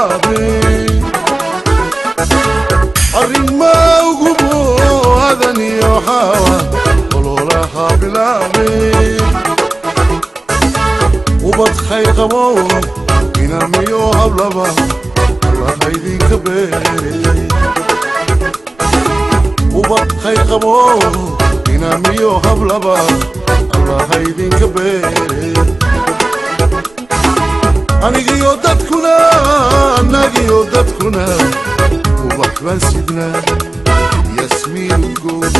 بلابي الرما وقبو هذا نيوحاوة ولولاها بلابي وبتخي قبو يناميوها بلابا الله هيدي كبيري وبتخي قبو يناميوها بلابا الله هيدي كبيري أنيجي ودتكنا ناجي ودتكنا وبحبان سيدنا ياسمين وجود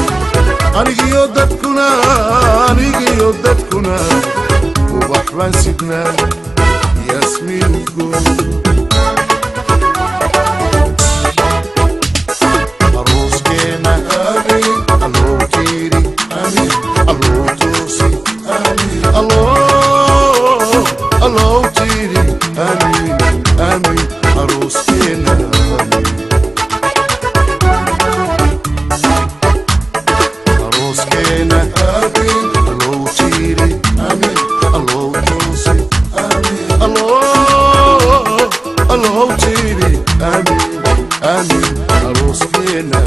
أنيجي ودتكنا وبحبان سيدنا ياسمين وجود أروس كينا آمين ألو تيري آمين ألو توسي آمين ألو تيري آمين آمين أروس كينا آمين أروس كينا آمين ألو تيري آمين ألو توسي آمين ألو تيري آمين آمين أروس كينا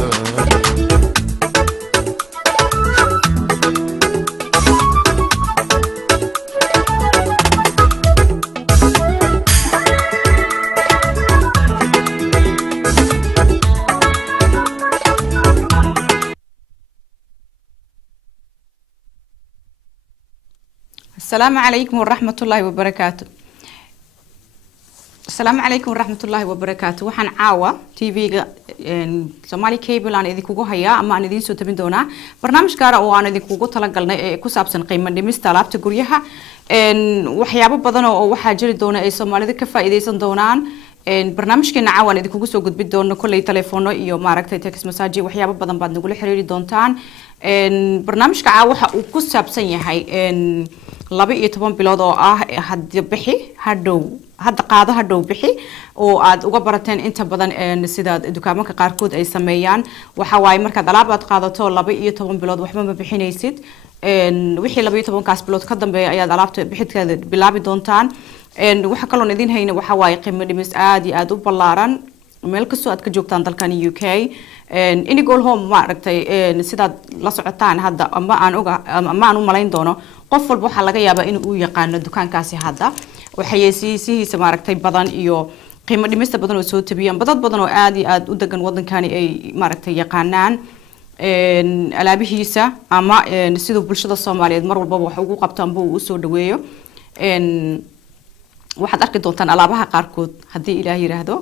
السلام عليكم ورحمة الله وبركاته. السلام عليكم ورحمة الله وبركاته. وحن عاوة تي سومالي كيبل أنا إذا كوجو هيا أما أنا إذا سوت من دونا برنامج كارا وأنا إذا كوجو تلاقلنا كوسابسن قيمة دمستالاب تقوليها وحيابا بدنا وحاجر دونا إيه سومالي ذا كفا إذا سندونان برنامج كنا عاوة إذا كوجو سوق بدون كل تلفونه يو ماركت تكس مساجي وحيابا بدنا بعد نقول حريري دونتان برنامج كعاوة وكوسابسن يهاي laba iyo 10 bilood oo ah hadda bixi hadda qaado hadhow bixi oo aad uga barateen inta badan sida dukaamada qaarkood ay sameeyaan waxa waay markaad alaab aad qaadato laba iyo 10 bilood waxba ma bixinaysid wixii laba iyo 10 kaas bilood ka dambeeya ayaad alaabta bixidkeeda bilaabi doontaan waxa kale oo idin hayna waxa waay qiimo dhimis aad iyo aad u ballaaran meel kastoo aad ka joogtaan dalkan UK inigol home ma aragtay sidaad la socotaan hadda ama aan u malayn doono qof walba waxa laga yaabaa in uu yaqaan dukaankaasi hadda waxaysiisiisa ma aragtay badan iyo qiimo dhimista badan oo soo tabiyaan dad badan oo aad iyo aad u degan wadankani ay ma aragtay yaqaanaan alaabihiisa ama sidoo bulshada Soomaaliyeed mar walba wax ugu qabtaan buu u soo dhaweeyo waxaad arki doontaan alaabaha qaarkood hadii Ilaahay yiraahdo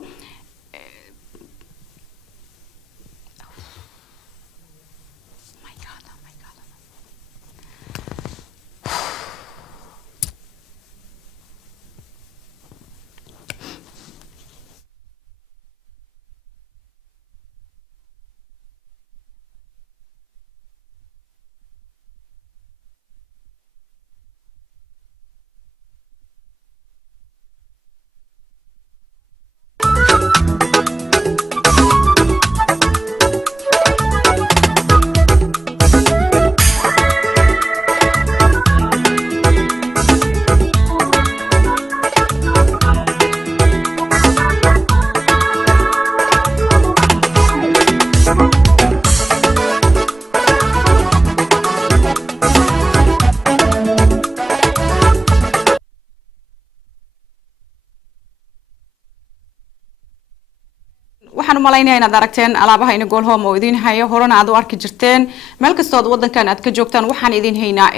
malaynayaa inaad aragteen alaabaha ina gool home oo idin hayo horena aad u arki jirteen meel kasta oo wadankan aad ka joogtaan waxaan idin haynaa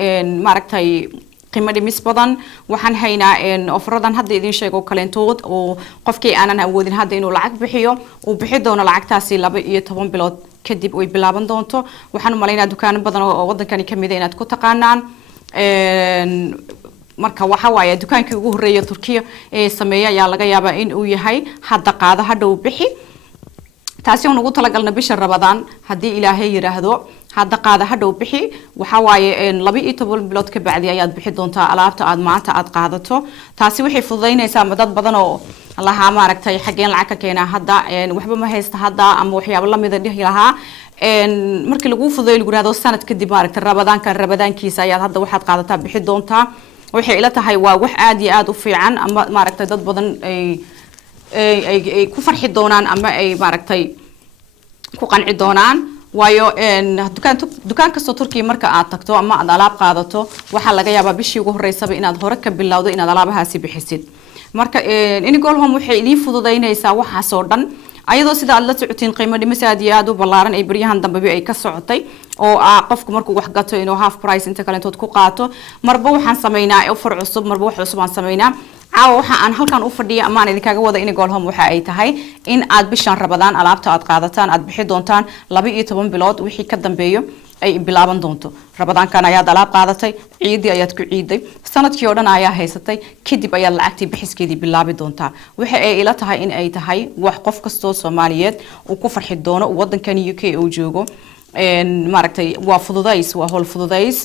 ma aragtay qiimo dhimis badan waxaan haynaa ofradan hadda idin sheego kaleentood oo qofkii aanan awoodin hadda inuu lacag bixiyo uu bixi doono lacagtaasi 12 bilood kadib way bilaaban doonto waxaan malaynayaa dukaano badan oo wadankani kamid ah inaad ku taqaanaan marka waxa waaye dukaankii ugu horeeyay Turkiya ee sameeya ayaa laga yaabaa in uu yahay hadda qaado hadhow bixi taasi oo ugu talagalna bisha Ramadaan hadii Ilaahay yiraahdo hadda qaado hadhow bixi waxa waaye 12 bilood ka bacdi ayaad bixi doontaa alaabta aad maanta aad qaadato taasi waxay fududeynaysaa dad badan oo laha ma aragtay xageen lacag ka keenaa hadda waxba ma haysta hadda ama waxyaabo la mid ah dhihi lahaa markii lagu fududeeyo lagu yiraahdo sanad kadib ma aragtay Ramadaankiisa ayaad hadda waxaad qaadataa bixi doontaa waxay ila tahay waa wax aad iyo aad u fiican ama ma aragtay dad badan ay ay ku farxi doonaan ama ay maaragtay ku qanci doonaan waayo dukaan kastoo Turkiga marka aad tagto ama aad alaab qaadato waxa laga yaabaa bishii ugu horeysaba inaad hore ka bilowdo inaad alaabahaasi bixisid marka Inigol Home waxay idin fududeynaysaa waxa soo dhan ayadoo sida aad la socotiin qiimo dhimis aad iyo aad u ballaaran ay baryahan dambe ay ka socotay oo qofku markuu wax gato inuu half price inta kale intood ku qaato marba waxaan sameeynaa offer cusub marba wax cusub aan sameeynaa caawa waxa aan halkan u fadhiyo ama aan idinkaga wada Inigol Home waxa ay tahay in aad bishan Ramadaan alaabta aad qaadataan aad bixi doontaan 12 bilood wixii ka dambeeyo ay bilaaban doonto Ramadaankan ayaad alaab qaadatay ciidii ayaad ku ciiday sanadkii oo dhan ayaa haysatay kadib ayaad lacagtii bixiskeedii bilaabi doontaa waxa ay ila tahay in ay tahay wax qof kasto Soomaaliyeed uu ku farxi doono wadankan UK uu joogo maaragtay waa fududays waa hol fududays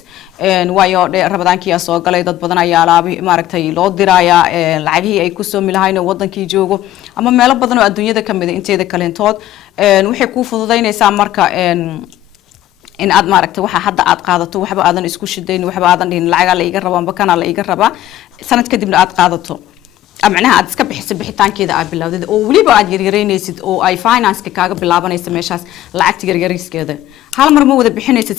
waayo Ramadaankii soo galay dad badan ayaa alaab maaragtay loo diraya lacagii ay ku soo milahayn wadankii joogo ama meelo badan oo adduunyada kamid inteeda kalentood waxay ku fududeynaysaa marka in aad maaragtay waxa hadda aad qaadato waxba aadan isku shidayn waxba aadan dhihin lacag la iga raba bakana la iga raba sanad kadibna aad qaadato amcnaha aad iska bixiso bixitaankeeda aad bilowday oo waliba aad yaryareenaysid oo ay finance-ka kaaga bilaabanaysa meeshaas lacagta yaryariiskeeda hal mar ma wada bixinaysid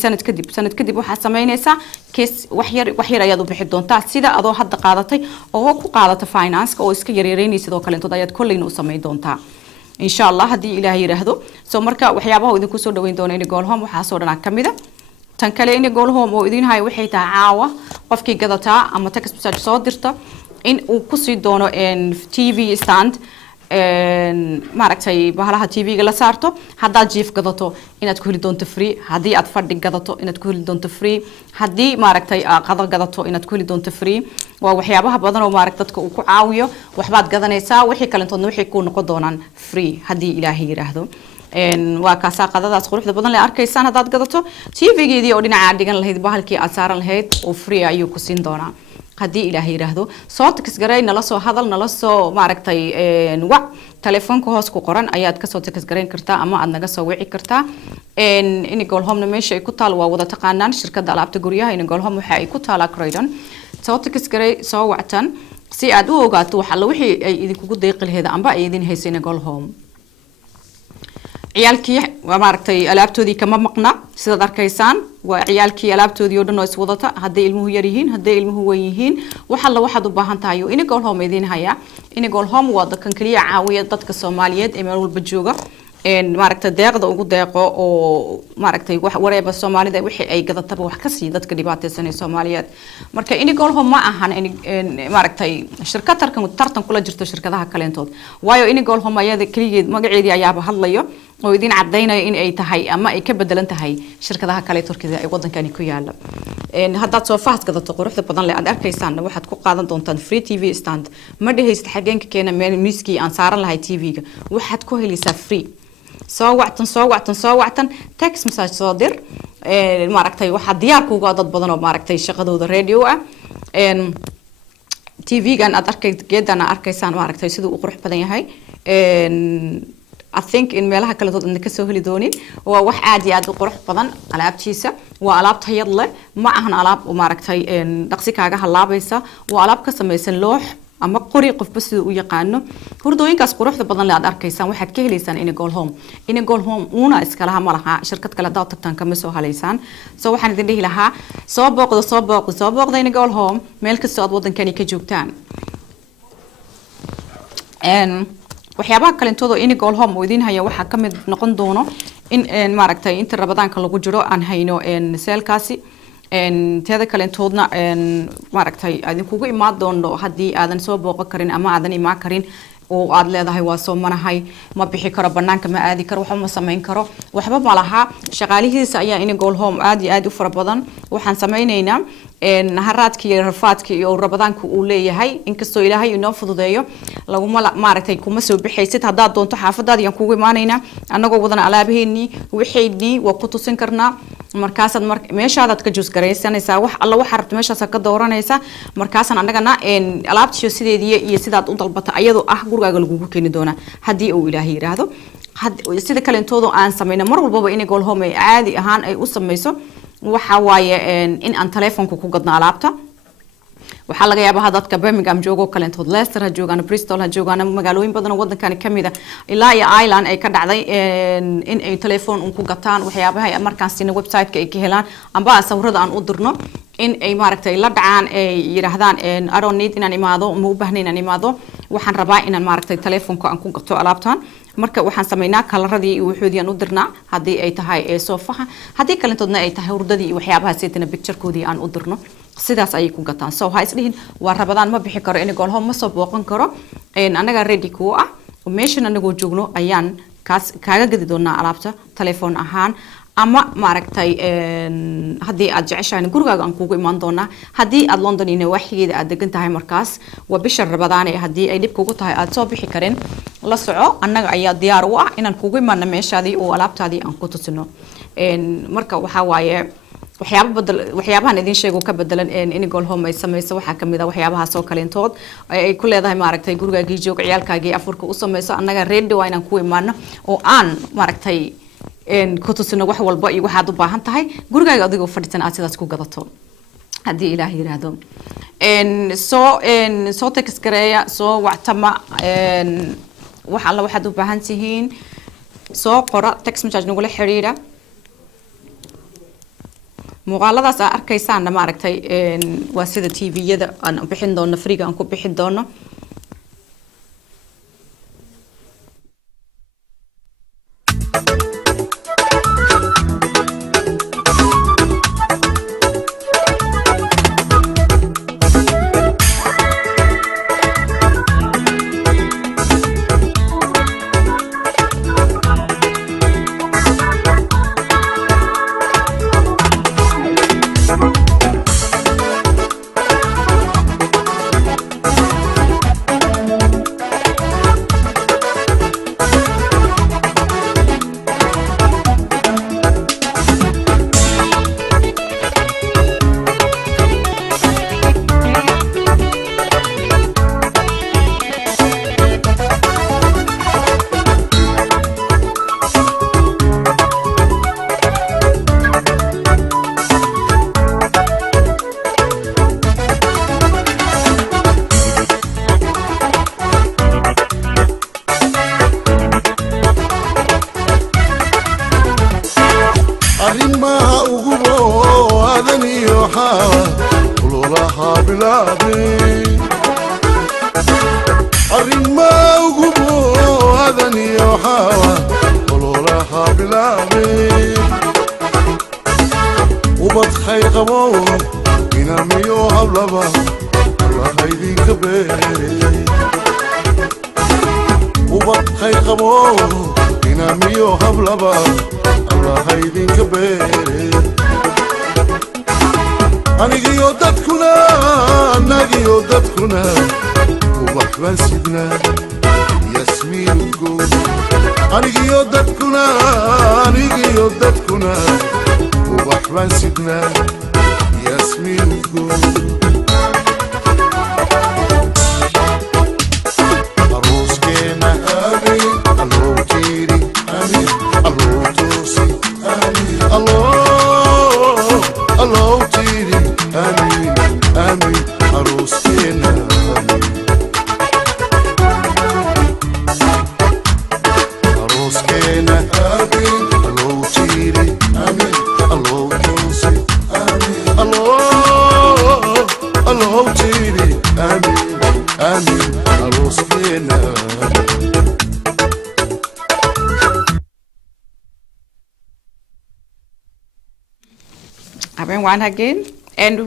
sanad kadib waxa sameynaysaa case wax yar ayaad u bixi doontaa sida adoo hadda qaadatay oo ku qaadata finance-ka oo iska yaryareenaysid oo kale intood ayaad kullayna u sameyn doontaa إن شاء الله هدي إلهي يرهدو سو مركا وحيابها وإذن كسر دوين دون Inigol Home وحاسورنا كميدا تنكلي Inigol Home وإذن هاي وحيتا عاوة قفكي قدرتا أما تكس بساج صادرتا إن وكسر دونه إن TV stand maaragtay bahalaha TV-ga la saarto hadaa jiif gadato inaad ku heli doonto free hadii aad fadhi gadato inaad ku heli doonto free hadii maaragtay qadar gadato inaad ku heli doonto free waa waxyaabaha badan oo maaragtay dadka uu ku caawiyo waxbaad gadanaysaa wixii kale intoodna wixii ku noqon doonaan free hadii Ilaahay yiraahdo waa kaasa qadadaas quruxda badan la arkaysaan hadaad gadato TV-geedii oo dhinaca dhigan lahayd bahalkii aad saaran lahayd oo free ayuu ku siin doonaa hadii Ilaahay yiraahdo soo taxgaray nala soo hadal nala soo maaragtay telefoonka hoos ku qoran ayaad ka soo taxgarayn kartaa ama aad naga soo wici kartaa Inigol Home meesha ay ku taal waa wada taqaanaan shirkadda alaabta guryaha Inigol Home waxa ay ku taala Croydon soo taxgaray soo wactan si aad u ogaato waxa la wixii ay idinku deeqi lahayd amba ay idin hayso Inigol Home ciyaalkii waa maaragtay alaabtoodii kama maqna sidaad arkaysaan waa ciyaalkii alaabtoodii oo dhan oo iswadata haday ilmuhu yar yihiin haday ilmuhu weyn yihiin waxa la waxaad u baahan tahay Inigol Home idin haya Inigol Home waa dadkan kaliya caawiya dadka Soomaaliyeed ee meel walba jooga maaragtay deeqda ugu deeqo oo maaragtay wax wareeba Soomaalida wixii ay gadataba wax ka sii dadka dhibaataysan ee Soomaaliyeed marka Inigol Home ma ahan maaragtay shirkad tartan kula jirto shirkadaha kaleentood waayo Inigol Home ayada kaligeed magaceedii ayaaba hadlayo oo idin cadeynaya in ay tahay ama ay ka bedelan tahay shirkadaha kale Turkiga ay wadankani ku yaala haddaad soo faahad gadato quruxda badan leh aad arkaysaan waxaad ku qaadan doontaan free TV stand ma dhehaysid xageenka keena meel miiskii aan saaran lahay TV-ga waxaad ku helaysaa free soo wactan text message soo dir maaragtay waxa diyaar kuuga dad badan oo maaragtay shaqadooda radio ah TV-gan aad geedana arkaysaan maaragtay sidoo uu qurux badan yahay I think in meelaha kale dood inta ka soo heli doonin waa wax aad iyo aad u qurux badan alaabtiisa waa alaab tayad leh ma ahan alaab maaragtay dhaqsi kaaga halaabaysa waa alaab ka samaysan loox ama qori qofba sida u yaqaano hurdooyinkaas quruxda badan la aad arkaysaan waxaad ka helaysaan Inigol Home una iskalaha ma laha shirkad kale daad tagtaan kama soo haleysaan soo waxaan idin dhihi lahaa soo booqdo Inigol Home meel kasta aad wadankani ka joogtaan waxyaabaha kale intooda Inigol Home oo idin haya waxa kamid noqon doono in maaragtay inta Ramadaanka lagu jiro aan hayno seelkaasi teeda kale intoodna maaragtay adin kugu imaan doono hadii aadan soo booqan karin ama aadan imaan karin oo aad leedahay waa soo manahay ma bixi karo banaanka ma aadi karo waxba ma sameyn karo waxba ma laha shaqaalihiisa ayaa Inigol Home aad iyo aad u fara badan waxaan sameynaynaa haraadkii iyo rafaadkii iyo Ramadaanku uu leeyahay inkastoo Ilaahay inoo fududeeyo laguma maaragtay kuma soo bixaysid hadaad doonto xaafadaada aan kugu imaanayna anagoo wadan alaabaheeni wixii waa ku tusin karnaa markaasaad meeshaad ka juus gareysanaysaa wax alla waxa rabto meeshaas ka dooranaysa markaasan anagana alaabtiyo sideedii iyo sidaad u dalbata ayadoo ah gurigaaga lagu keeni doona hadii uu Ilaahay yiraahdo sida kale intooda aan sameeyna mar walba Inigol Home ay caadi ahaan ay u sameyso waxa waaye in aan telefoonka ku gadno alaabta waxaa laga yaabaa dadka Birmingham joogo kalentood Leicester ha joogaan Bristol ha joogaan magaalooyin badan oo wadankan kamida ilaa iyo Ireland ay ka dhacday in ay telefoon ku gataan waxyaabaha ay markaasina website-ka ay ka helaan amba sawirada aan u dirno in ay maaragtay la dhacaan ay yiraahdaan I don't need inaan imaado ma u baahnayn inaan imaado waxaan rabaa inaan maaragtay telefoonka aan ku gato alaabtan marka waxaan sameeynaa kalaradii iyo wuxuudii aan u dirnaa hadii ay tahay soofaha hadii kalentoodna ay tahay hurdadii iyo waxyaabaha seetana picture-koodii aan u dirno sidaas ay ku gataan soo ha isdhihin waa rabadaan ma bixi karo in gool home ma soo booqan karo anaga ready ku ah meeshan anagoo joogno ayaan kaas kaaga gadi doonaa alaabta telefoon ahaan ama maaragtay hadii aad jeceshahay gurigaaga aan kugu iman doonaa hadii aad London ina waxigeeda aad degan tahay markaas waa bisha rabadaan ee hadii ay dib kugu tahay aad soo bixi kareen la soco annaga ayaa diyaar u ah inaan kugu imaano meeshaadii oo alaabtaadii aan ku tusino marka waxa waaye waxyaabahan idin sheego ka bedelan in gool home ay sameeyso waxa kamid ah waxyaabaha soo kaleentood ay ku leedahay maaragtay gurigaagii joog ciyaalkaagii afurka u sameeyso annaga ready waa inaan ku imaano oo aan maaragtay ku tusino wax walba iyo waxaad u baahan tahay gurigaaga adigoo fadhisan aad sidaas ku gadato hadii ilaahay yiraahdo soo text gareeya soo wactama wax alla waxaad u baahan tihiin soo qora text message nagu la xiriira muuqaaladaas aad arkaysaan maaragtay waa sida TV-yada aan bixin doono freega aan ku bixin doono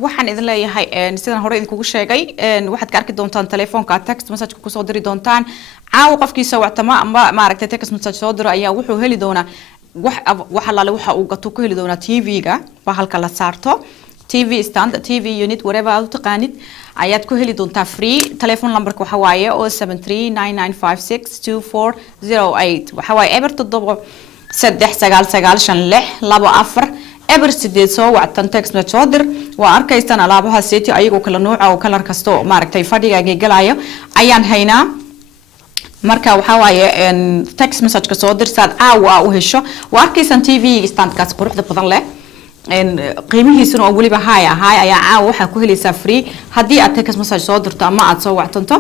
waxaan idin leeyahay sidaan hore idinku sheegay waxaad ka arki doontaan telefoonka text message ku soo diri doontaan caaw qofkiisa wactama ama maaragtay text message soo diro ayaa wuxuu heli doonaa wax alla waxa uu gato ku heli doonaa TV-ga ba halka la saarto TV stand TV unit whatever aad taqaanid ayaad ku heli doontaa free telephone number waxa waaye 0739956240 waxa waaye eber 7399624 eber 8 soo wactan text message soo dir waa arkaystaan alaabaha seeti ayagoo kala nooc oo kala kasto maaragtay fadhigaaga galayo ayaan haynaa marka waxa waaye text message ka soo dir saad caawa u hesho waa arkaysaan TV stand kaas quruxda badan leh qiimihiisuna oo waliba high ayaa caawa waxa ku helaysaa free hadii aad text message soo dirto ama aad soo wactanto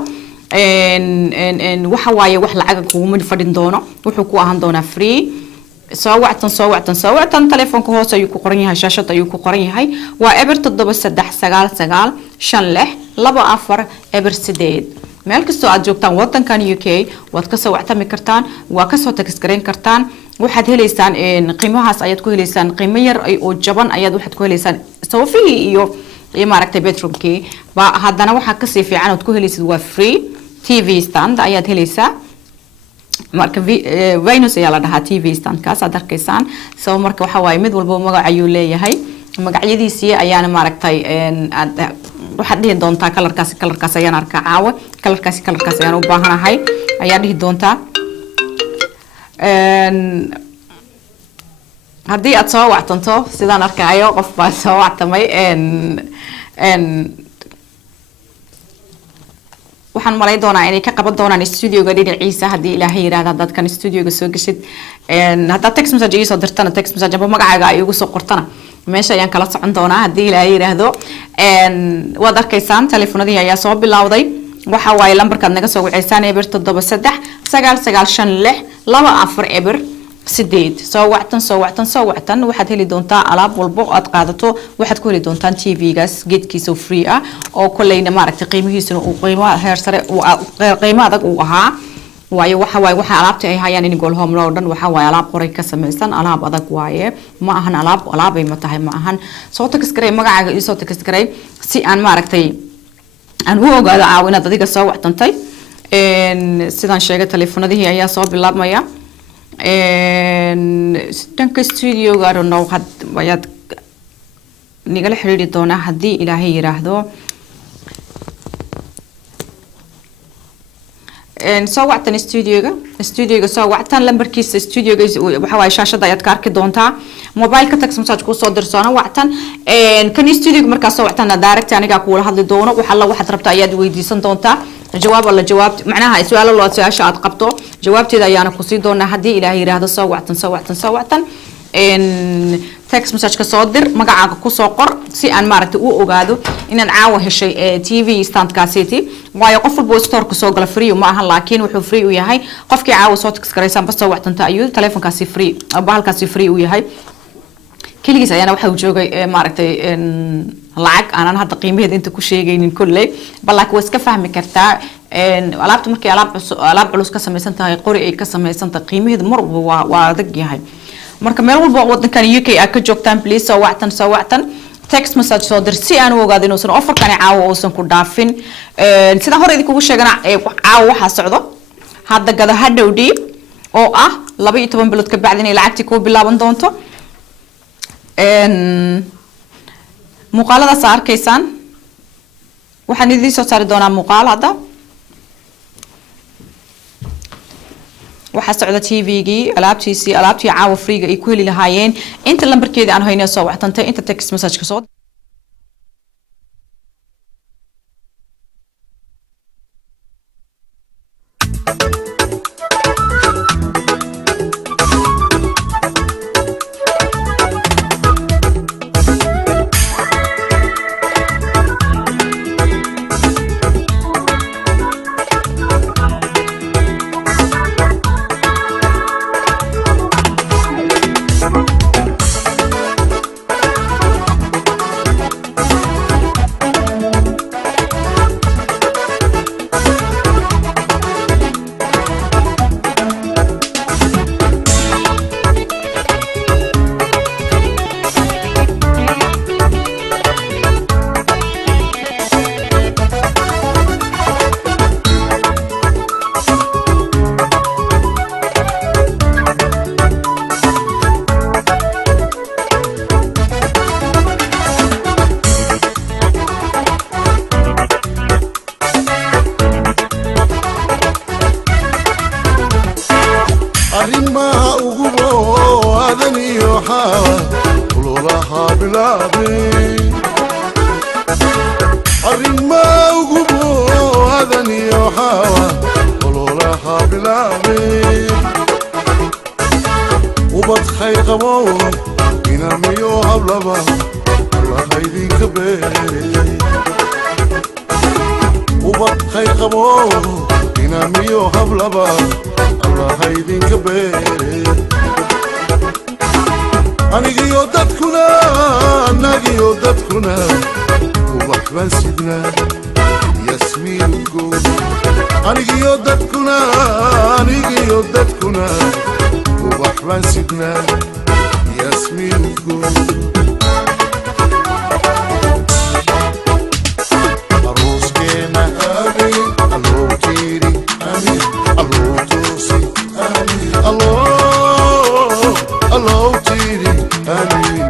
waxa waaye wax lacag kuuma fadhin doono wuxuu ku ahaan doonaa free soo wactan telefoonka hoos ayuu ku qoran yahay shaashada ayuu ku qoran yahay waa eber 7399624 meel kastoo aad joogtaan wadankan UK waad ka soo wactami kartaan waa ka soo text gareyn kartaan waxaad heleysaan qiimahaas ayaad ku heleysaan qiimo yar oo jaban ayaad waxaad ku heleysaan sawfihi iyo maaragtay bedroomkii ba haddana waxa ka sii fiican aad ku heleysid waa free TV stand ayaad heleysaa marka Venus ayaa la dhahaa TV stand kaas aad arkaysaan soo marka waxa waaye mid walba magac ayuu leeyahay magacyadiisii ayaana maaragtay waxaad dhihi doontaa kalarkaas ayaan arkaa caawa kalarkaas ayaan u baahanahay ayaa dhihi doontaa haddii aad soo wactanto sidaan arkaayo qof baa soo wactamay waxaan malay doonaa inay ka qaban doonaan studioga dhinaciisa haddii ilaahay yiraahdo haddaad kan studioga soo gashid haddaad text message ii soo dirtana text message ama magacaaga ay igu soo qortana meesha ayaan kala socon doonaa haddii ilaahay yiraahdo waad arkaysaan telefoonadii ayaa soo bilowday waxa waaye lambarkaad naga soo waceysaan eber 7399624 eber 8 soo wactan waxaad heli doontaa alaab walbo aad qaadato waxaad ku heli doontaan TV-gaas geedkiisa free ah oo kullayna maaragtay qiimihiisuna uu qiimo heer sare qiimo adag uu ahaa waayo waxa waaye waxa alaabta ay hayaan in gool home dhan waxa waaye alaab qoray ka samaysan alaab adag waaye ma ahan alaab ay ma tahay ma ahan soo text garay magacaaga iyo soo text garay si aan maaragtay aan u ogaado caawinaad adiga soo wactantay sidaan sheegay telefoonadii ayaa soo bilaabmaya dhanka studioga I don't know ayaad nigala xiriiri doonaa haddii ilaahay yiraahdo soo wactan studioga soo wactan lambarkiisa studioga waxa waaye shaashada ayaad ka arki doontaa mobileka text message ku soo dirsoona wactan kan studioga markaa soo wactan direct aniga kuula hadli doono waxa la waxaad rabtaa ayaad weydiisan doontaa jawaab macnaha su'aalo loo su'aasha aad qabto jawaabteeda ayaana ku sii doonaa haddii ilaahay yiraahdo soo wactan text message ka soo dir magacaaga ku soo qor si aan maaragtay u ogaado inaad caawa heshay TV stand kaasiti waayo qof walba store ka soo gala free ma aha laakiin wuxuu free u yahay qofkii caawa soo text garaysan bas soo wactanta ayuu telefoonkaasi free bahalkaasi free u yahay kaligiis ayaana waxa uu joogay maaragtay lacag aanan hadda qiimaheeda inta ku sheegaynin kulley balaakiin waa iska fahmi kartaa alaabta markii alaab culus ka samaysan tahay qori ay ka samaysan tahay qiimaheeda mar walba waa adag yahay marka meel walba wadankan UK aad ka joogtaan please soo wactan text message soo dir si aan u ogaado inuusan offerkani caawa uusan ku dhaafin sida hore idinku sheegana caawa waxa socdo hadda gada hadhow dhiib oo ah 12 bilood ka bacdi inay lacagtii ku bilaaban doonto muuqaaladaas arkaysaan waxaan idin soo saari doonaa muuqaal hadda waxa socda TV-gii alaabtii caawa free-ga ay ku heli lahaayeen inta lambarkeeda aan hayno soo wactantay inta text message ka soo inamiyo hablaba allah idinka beere ubad khayr qabo inamiyo hablaba allah idinka beere anigiyo dadkuna ubax baan sidnaa yasmiin udgoon anigiyo dadkuna ubax baan sidnaa yasmiin udgoon arooskeena amiin alloo jiiri amiin alloo toosi amiin alloo jiiri amiin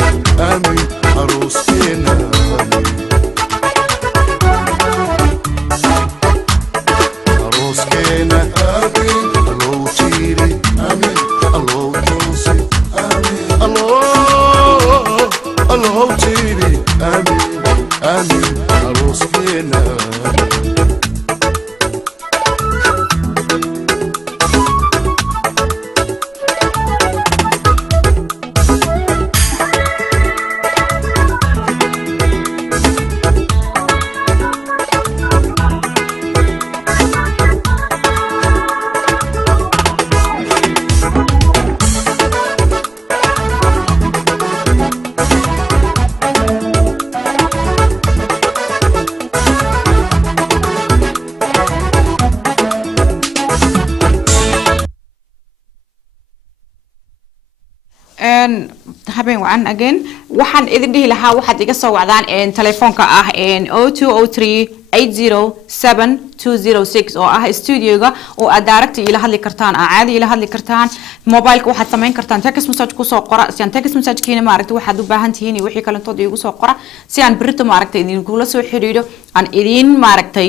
amiin arooskeena arooskeena amiin alloo jiiri amiin alloo toosi amiin alloo jiiri amiin amiin arooskeena habeen wacan again waxaan idin dhihi lahaa waxaad iga soo wacdaan telefoonka ah 0203807206 oo ah studioga oo aad direct ila hadli kartaan caadi ila hadli kartaan mobileka waxaad sameyn kartaan text message ku soo qora si aan text message kiina maaragtay waxaad u baahan tihiin iyo wixii kale intood igu soo qora si aan birito maaragtay idin kula soo xiriiro aan idin maaragtay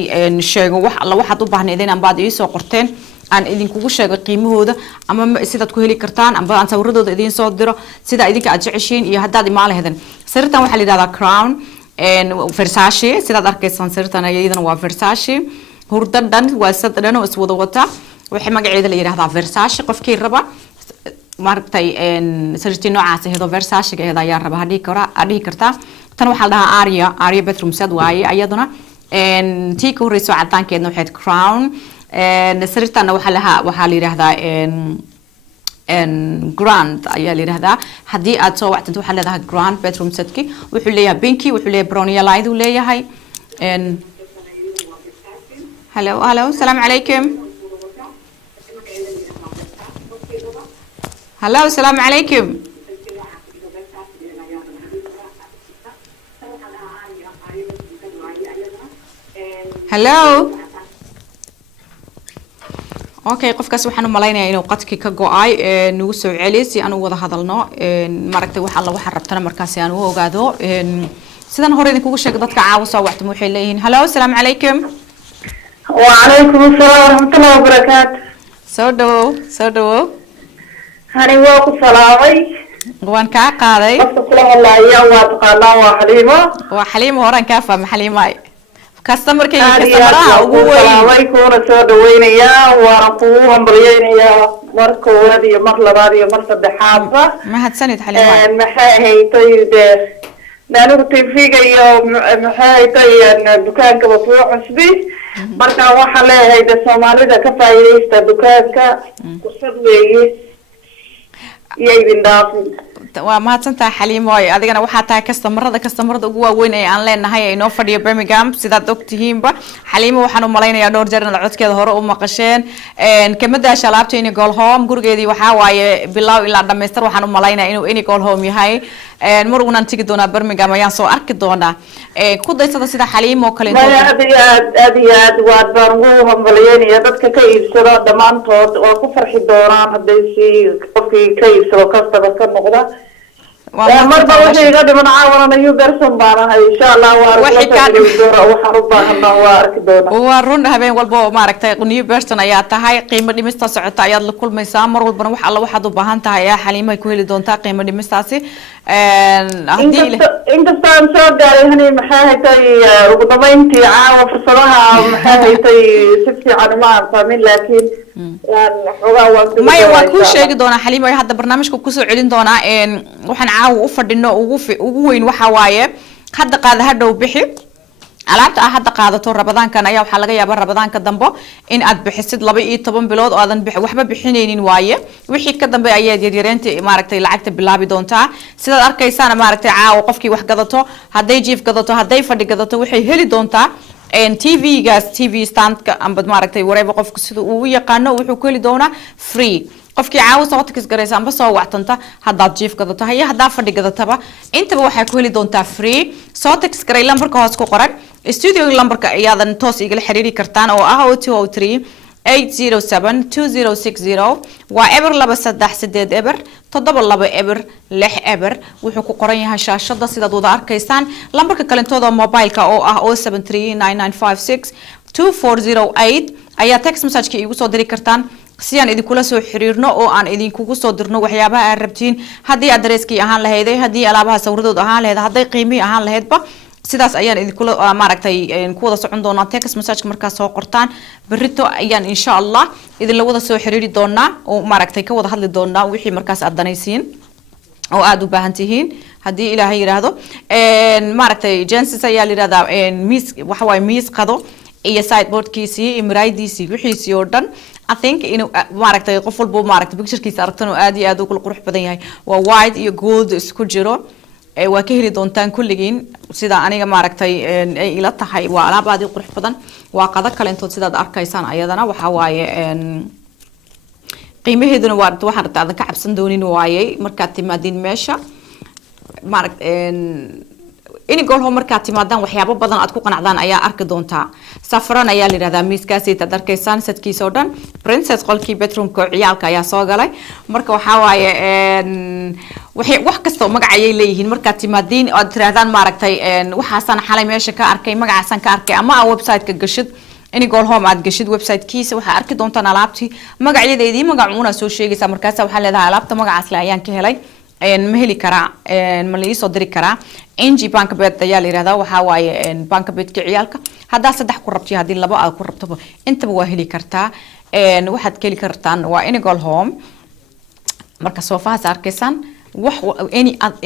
sheego wax alla waxaad u baahnayeen aan baad ii soo qorteen aan idinkugu sheego qiimahooda ama sidaad ku heli kartaan ama aan sawirradooda idin soo diro sida idinka aad jeceshiin iyo haddaad imaalaheedan sariirtan waxaa la yidhahdaa crown Versace sidaad arkaysaan sariirtan iyadana waa Versace hurdo dhan waa sad dhan oo iswada wata waxay magaceeda la yidhahdaa Versace qofkii raba maaragtay sariirtii noocaas aheedo Versace ga ayaa raba hadhihi kartaa tan waxaa la dhahaa Aria bedroom set waaye iyaduna tii ka horeyso cadaankeedna waxay crown sariirtana waxaa la yiraahdaa grand ayaa la yiraahdaa hadii aad soo wactid waxaa leedahay grand bedroom setki wuxuu leeyahay pinky wuxuu leeyahay brownie light uu leeyahay hello assalamu alaykum hello assalamu alaykum hello okay qofkaas waxaan u maleynayaa inuu qadki ka go'ay nagu soo celiyo si aan u wada hadalno maragtay wax alla waxa rabtana markaas aan u ogaado sidan hore idin kugu sheegay dadka caawa soo wactay waxay leeyihiin hello assalamu alaykum wa alaykum assalam wa rahmatullahi wa barakatuh soo dhawo hani waa ku salaamay waan ka qaaday qofka kula hadlaaya waa taqaanaa waa Xaliimo horan ka fahmay Xaliimay customer-ka customer-aha ugu weyn way kuna soo dhaweynayaa waan ku hambalyeynaya marka wadi iyo mar labaad iyo mar saddexaad mahadsanid Xaliimay maxay haytay naanu TV-ga iyo maxay haytay dukaanka waa cusbi marka waxa leeyahay Soomaalida ka faa'iideysta dukaanka kusad weeye idin dhaafin waa mahadsantahay Xaliimay adigana waxaa tahay customer-da ugu waaweyn ee aan leenahay ee inoo fadhiyo Birmingham sidaad ogtihiinba Xaliimo waxaan u maleynayaa dhowr jeer in codkeeda hore u maqasheen kamida shalaabta in goal home gurigeedii waxa waaye bilow ilaa dhameystir waxaan u maleynayaa inuu in goal home yahay mar unan tigi doonaa Birmingham ayaan soo arki doonaa ku daysada sida Xaliimo kale aad baan ugu hambalyeynaya dadka ka iibsada dhamaantood oo ku farxi doonaan haday si qofkii ka iibsado customer ka noqda marba wixii iga dhiman caawana new person baan ahay insha Allah waxaan u baahanaa waa arki doonaa waa run habeen walba maaragtay new person ayaa tahay qiimo dhimista socota ayaad la kulmaysaa mar walbana wax alla waxaad u baahan tahay ayaa Xaliimo ku heli doontaa qiimo dhimistaasi inkastaan soo gaaray hani maxay haytay ugu dambeyntii caawa fursadaha maxay haytay si fiican ma fahmin laakiin xogaa waan maya waa kuu sheegi doonaa xaliimo hadda barnaamijka kusoo celin doonaa waxaan caawa u fadhino ugu weyn waxa waaye hadda qaada hadhow bixi alaabta hadda qaadato rabadaankan ayaa waxa laga yaabaa rabadaanka dambo in aad bixisid 12 bilood oo aadan waxba bixinaynin waaye wixii ka dambe ayaa yaryareenta maaragtay lacagta bilaabi doontaa sidaad arkaysaan maaragtay caawa qofkii wax gadato haday jiif gadato haday fadhi gadato waxay heli doontaa TV gas TV stand ka amba maaragtay whatever qofku sida uu yaqaano wuxuu ku heli doonaa free qofkii caawa soo tax garaysa amba soo wactanta haddaad jiif gadato haye haddaa fadhi gadataba intaba waxay ku heli doontaa free soo tax garay lambarka hoos ku qoran studio lambarka ayaadan toos igala xiriiri kartaan oo ah 0203 8072060 waa eber 238 eber 72 eber 6 eber wuxuu ku qoran yahay shaashada sidaad wada arkaysaan lambarka kalentooda mobileka oo ah 0739956240 ayaa text message-ka igu soo diri kartaan si aan idinkula soo xiriirno oo aan idinkugu soo dirno waxyaabaha aad rabtiin haddii adresskii ahaan lahayd haddii alaabaha sawiradood ahaan lahayd hadday qiimihii ahaan lahaydba sidaas ayaan idinkula maaragtay ku wada socon doonaa text message markaa soo qortaan berrito ayaan insha Allah idinla wada soo xiriiri doonaa oo maaragtay ka wada hadli doonaa wixii markaas aad danaysiin oo aad u baahan tihiin haddii ilaahay yiraahdo maaragtay Genesis ayaa la yiraahdaa miis waxa way miis qado iyo sideboardkiisii iyo miraayadiisii wixiisii oo dhan I think inuu maaragtay qof walba maaragtay picturekiisa aragtan oo aad iyo aad ugu qurux badan yahay waa white iyo gold isku jiro waa ka heli doontaan kulligiin sida aniga maaragtay ay ila tahay waa alaab aad u qurux badan waa qada kale intood sidaad arkaysaan ayadana waxa waaye qiimaheeduna waa waxaan rabtaa ka cabsan doonin waaye markaad timaadin meesha ini goolho markaad timaadaan waxyaabo badan aad ku qanacdaan ayaa arki doontaa safran ayaa la yiraahdaa miiskaasi aad arkaysaan sadkiisa oo dhan princess qolkii bedroomka ciyaalka ayaa soo galay marka waxa waaye wax kasta magac ayay leeyihiin markaad timaadiin aad tiraahdaan maaragtay waxaasan xalay meesha ka arkay magacaasan ka arkay ama website-ka gashid ini goolhom aad gashid website-kiisa waxaa arki doontaan alaabtii magacyadeedii magacuuna soo sheegaysaa markaas waxaa leedahay alaabta magacaas le ayaan ka helay ma heli karaa ma la soo diri karaa NG bank bed ayaa la yiraahdaa waxa waaye bank bedka ciyaalka hadaa saddex ku rabtay hadii laba aad ku rabto intaba waa heli kartaa waxaad ka heli kartaan waa Inigol Home marka soofahaas arkaysan wax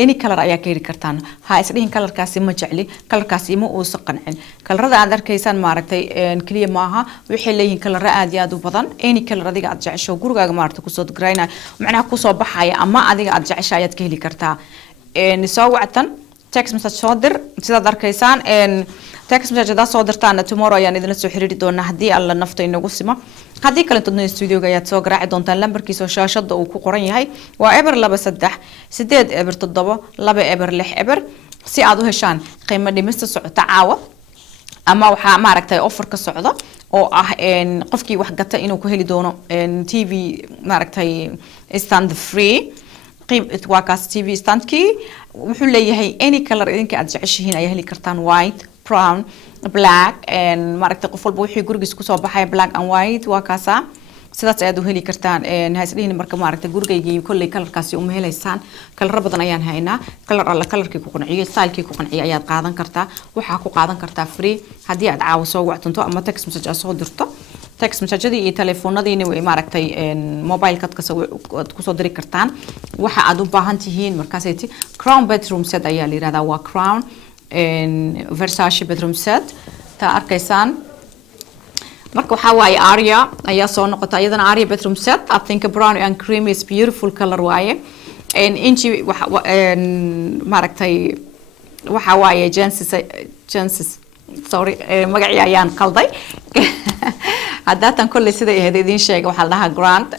any color ayaa ka heli kartaan ha isdhihin colorkaasi ma jecli colorkaasi ma uu saqancin colorada aad arkaysaan maaragtay kaliya maaha waxay leeyihiin color aad iyo aad u badan any color adiga aad jecesho gurigaaga maaragtay ku soo degrayna macnaha ku soo baxaya ama adiga aad jeceshahay aad ka heli kartaa soo wactan text message soo dir sidaad arkaysaan text message da soo dirtaan tomorrow ayaan idin soo xiriiri doonaa hadii alla nafta inagu sima hadii kale intadna studio-ga ayaad soo garaaci doontaan lambarkiisa shaashada uu ku qoran yahay waa eber 23 8 eber 7 2 eber 6 eber si aad u heshaan qiimo dhimista socota caawa ama waxa maaragtay offer ka socdo oo ah qofkii wax gata inuu ku heli doono TV maaragtay stand free waa kaas TV standkii wuxuu leeyahay any color idinka aad jeceshihiin ayaa heli kartaan white brown black and maaragtay qof walba wixii gurigiisa ku soo baxay black and white waa kaasa sidaas aad u heli kartaan haysdiin marka maaragtay gurigaygii kulli colorkaasi uma helaysaan color badan ayaan haynaa color alla colorkii ku qanciyo stylekii ku qanciyo ayaad qaadan kartaa waxa ku qaadan kartaa free hadii aad caawa soo wactanto ama text message soo dirto text message-adii iyo telefoonadiina way maaragtay mobile-ka ku soo diri kartaan waxa aad u baahan tihiin markaasay crown bedroom set ayaa la yiraahdaa waa crown Versace bedroom set ta arkaysaan marka waxa waaye Aria ayaa soo noqotay iyadana Aria bedroom set I think brown and cream is beautiful color waaye inji maaragtay waxa waaye Genesis sorry magacii ayaan qalday haddaatan kulli sida ay idin sheegay waxa la dhahaa grand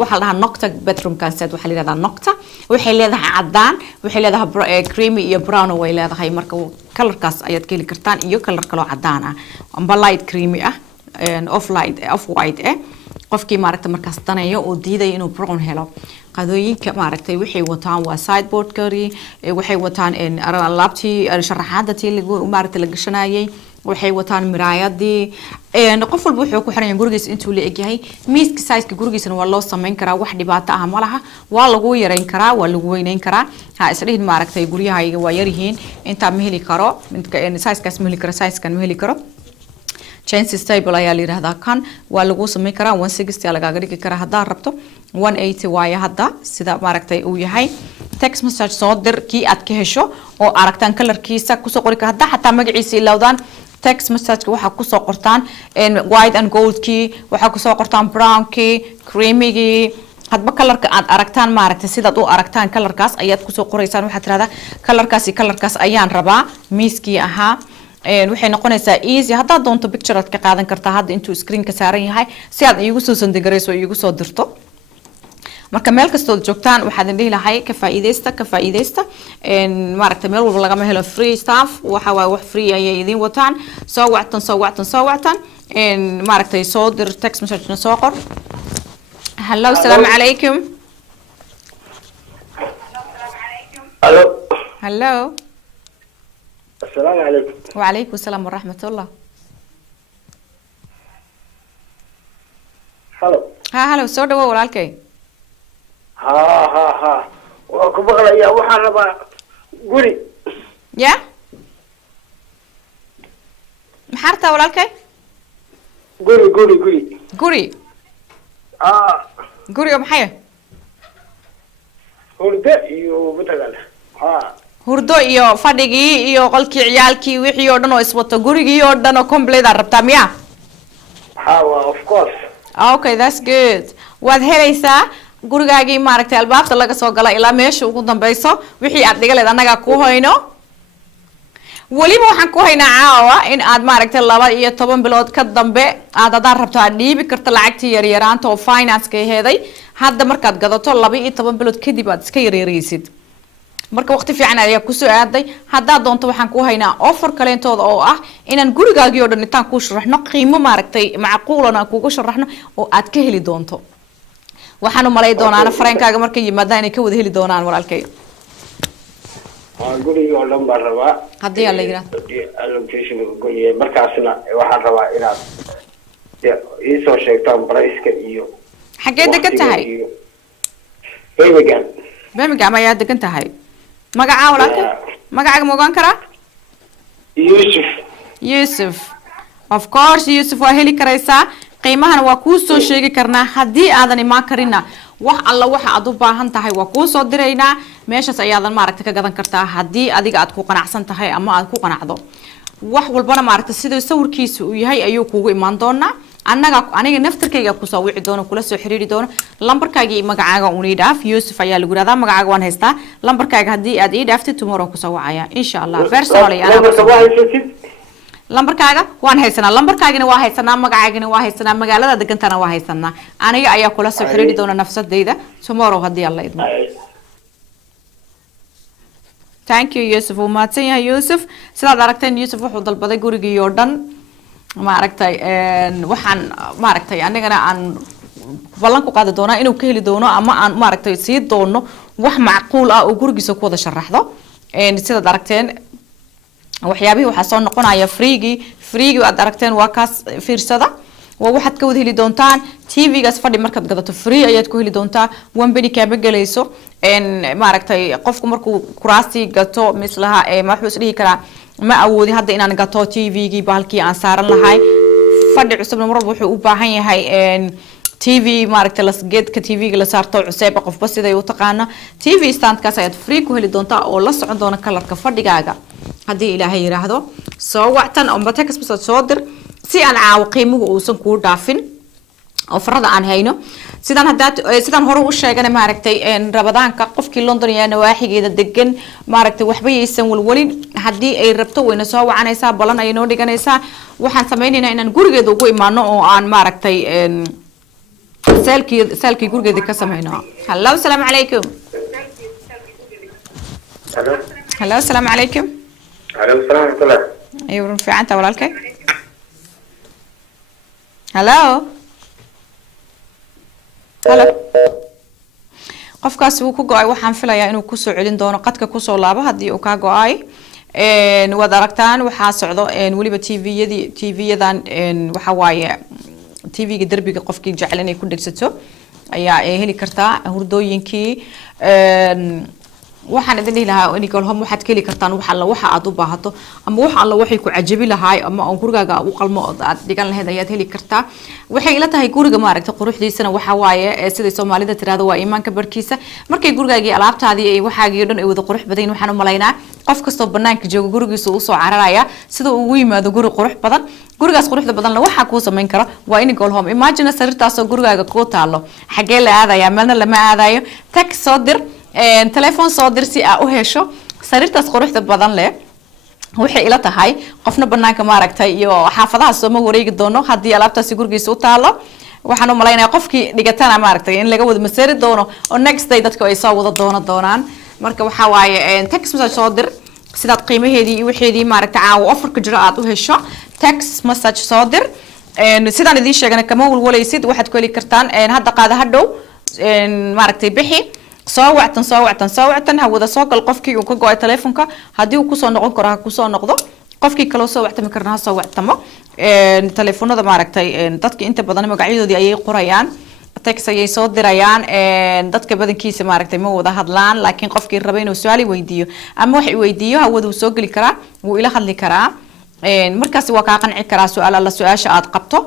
waxa la dhahaa Nocta bedroom set waxa la yiraahdaa Nocta waxay leedahay cadaan waxay leedahay creamy iyo brown way leedahay marka colorkaas ayaad ka heli kartaan iyo color kale oo cadaan ah amba light creamy ah off white qofkii maaragtay markaas danayo oo diiday inuu brown helo qadooyinka maaragtay waxay wataan waa sideboard kari waxay wataan alaabtii sharaxaada tii lagu maaragtay la gashanayay waxay wataan miraayadii qof walba wuxuu ku xiran yahay gurigiisa intuu la egyahay miiska size-ka gurigiisana waa loo sameyn karaa wax dhibaato ah ma laha waa lagu yareyn karaa waa lagu weyneyn karaa ha isdhihin maaragtay guriyahayga waa yar yihiin inta ma heli karo size-kaas ma heli karo size-kan ma heli karo change stable ayaa la yiraahdaa kan waa lagu sameyn karaa 160 lagaaga dhigi karaa hadaa rabto 180 waaye hadda sida maaragtay uu yahay text message soo dir kii aad ka hesho oo aragtaan colorkiisa ku soo qori ka hadda xataa magaciisa ilowdaan text message waxa ku soo qortaan white and gold key waxa ku soo qortaan brown key creamy key hadba colorka aad aragtaan maaragtay sidaad u aragtaan colorkaas ayaad ku soo qoraysaan waxa tiraahdaa colorkaas ayaan rabaa miiskii ahaa waxay noqonaysaa easy hadda doonto picture aad ka qaadan kartaa hadda intuu screen ka saaran yahay si aad iigu soo sandigareyso iigu soo dirto marka meel kastood joogtaan waxaad dhihi lahay ka faa'iideysta maaragtay meel walba laga helo free stuff waxa waa wax free ay idin wataan soo wactan maaragtay soo dir text message na soo qor hello السلام عليكم hello السلام عليكم وعليكم السلام ورحمة الله هلو soo dhawow walaalkay ها waa ku baqlaya waxaan rabaa guri ya maxaa rabtaa walaalkay guri guriga maxay hurdo iyo fadhigii iyo qolkii ciyaalkii wixii oo dhan oo iswato gurigii oo dhan oo complete aad rabtaa miya of course okay that's good waad helaysaa gurigaagii maaragtay albaabta laga soo gala ilaa meesha ugu dambayso wixii aad dhigaleed annaga ku hayno waliba waxaan ku haynaa caawa in aad maaragtay 12 bilood ka dambe aad hadaan rabto aad dhiibi karto lacagtii yaryaraanta oo finance-ka heeday hadda markaad gadato 12 bilood kadib aad iska yareeraysid marka waqti fiican ayaa ku soo aaday hadda doonto waxaan ku haynaa offer kaleentooda oo ah inaan gurigaagii oo dhan intaan ku sharaxno qiimo maaragtay macquulan aan kugu sharaxno oo aad ka heli doonto waxaan u malay doonaa fareenkaaga markay yimaadaan inay ka wada heli doonaan walaalkay guriga oo dhan baan rabaa haddii aan la yiraahdo allocation guriga markaasna waxaan rabaa inaad ii soo sheegtaan price-ka iyo xagee degan tahay Birmingham ayaa degan tahay magaca walaalkay magacaaga ma ogaan karaa Yusuf of course Yusuf waa heli karaysaa qiimahana waa kuu soo sheegi karnaa haddii aadan imaan karina wax alla waxa aad u baahan tahay waa kuu soo diraynaa meeshaas ayaadan maaragtay ka gadan kartaa haddii adiga aad ku qanacsan tahay ama aad ku qanacdo wax walbana maaragtay sida sawirkiisa uu yahay ayuu kuugu imaan doonaa aniga naftarkayga ku soo wici doono kula soo xiriiri doono lambarkaaga iyo magacaaga uun ii dhaaf Yusuf ayaa lagu yiraahdaa magacaaga waan haystaa lambarkaaga haddii aad ii dhaaftid tomorrow ku soo wacaya insha Allah personally lambarkaaga waan haysanaa lambarkaagina waa haysanaa magacaagina waa haysanaa magaalada degantana waa haysanaa aniga ayaa kula soo xiriiri doona nafsadeyda tomorrow haddii alla idmo thank you Yusuf umaadsan yahay Yusuf sidaad aragteen Yusuf wuxuu dalbaday gurigii oo dhan maaragtay waxaan maaragtay anigana aan ballan ku qaadi doonaa inuu ka heli doono ama aan maaragtay sii doono wax macquul ah oo gurigiisa ku wada sharaxdo sidaad aragteen waxyaabihii waxaa soo noqonaya freegi aad aragteen waa kaas fiirsada waa waxaad ka wada heli doontaan TV-gaas fadhi markaad gadato free ayaad ku heli doontaa one penny kaama gelayso maaragtay qofku markuu kuraasi gato mislaha ma wuxuu is dhihi karaa ma awoodi hadda inaan gato TV-gii bahalkii aan saaran lahay fadhi cusubna mar walba wuxuu u baahan yahay TV maaragtay geedka TV-ga la saarto cusub qofba siday u taqaana TV stand-kaas ayaad free ku heli doontaa oo la socon doona kalarka fadhigaaga haddii ilaahay yiraahdo soo wactan oo text message soo dir si aan caaw qiimuhu uusan ku dhaafin ofarada aan hayno sidaan hore u sheegana maaragtay rabadaanka qofkii London iyo nawaaxigeeda degan maaragtay waxba yeysan walwalin haddii ay rabto wayna soo wacanaysaa balan ay noo dhiganaysaa waxaan sameynaynaa inaan gurigeeda ugu imaano oo aan maaragtay سالكي يقول قد كسمينا هلا والسلام عليكم هلا والسلام عليكم عليكم السلام ورحمة الله ايوه في عنتا ولا لك هلا هلا qofkaas uu ku go'ay waxaan filayaa inuu ku soo celin doono qadka ku soo laabo hadii uu ka go'ay wad aragtaan waxa socdo waliba TV-yadan waxa waaye TV-ga darbiga qofkii jecel inay ku dhigsato ayaa heli kartaa hurdooyinkii waxaan idin dhihi lahaa in gool home waxaad ka heli kartaan wax alla waxa aad u baahato ama wax alla waxay ku cajabi lahaay ama aan gurigaaga u qalmo oo aad dhigan lahayd ayaad heli kartaa waxay ila tahay guriga maaragtay quruxdiisana waxa waaye sida Soomaalida tiraahdo waa iimaanka barkiisa markay gurigaagii alaabtaadii ay waxaagii dhan ay wada qurux badan waxaan u malaynaa qof kasto banaanka jooga gurigiisa uu soo cararaya sida uu ugu yimaado guri qurux badan gurigaas quruxda badan la waxa ku sameyn kara waa in gool home imagine sariirtaas oo gurigaaga ku taalo xagee la aadaya meelna lama aadayo tag soo dir telefoon soo dir si aad u hesho sariirtaas quruxda badan leh waxay ila tahay qofna banaanka maaragtay iyo xaafadaha soo ma wareegi doono hadii alaabtaasi gurigiisa u taalo waxaan u maleynayaa qofkii dhigatana maaragtay in laga wada maseeri doono oo next day dadku ay soo wada doonaan marka waxa waaye text message soo dir sidaad qiimaheedii iyo wixeedii maaragtay caawa offerka jira aad u hesho text message soo dir sidaan idin sheegana kama walwalaysid waxaad ku heli kartaan hadda qaada hadhow maaragtay bixi soo wactan hawada soo gal qofkii uu ka go'ay telefoonka hadii uu ku soo noqon karo ha ku soo noqdo qofkii kale soo wactami karna ha soo wactamo telefoonada maaragtay dadka inta badan magacyadoodii ayay qorayaan text ayay soo dirayaan dadka badankiisa maaragtay ma wada hadlaan laakiin qofkii raba inuu su'aal weydiiyo ama wax weydiiyo hawada uu soo gali karaa wuu ila hadli karaa markaas waa ka qanci karaa su'aal alla su'aasha aad qabto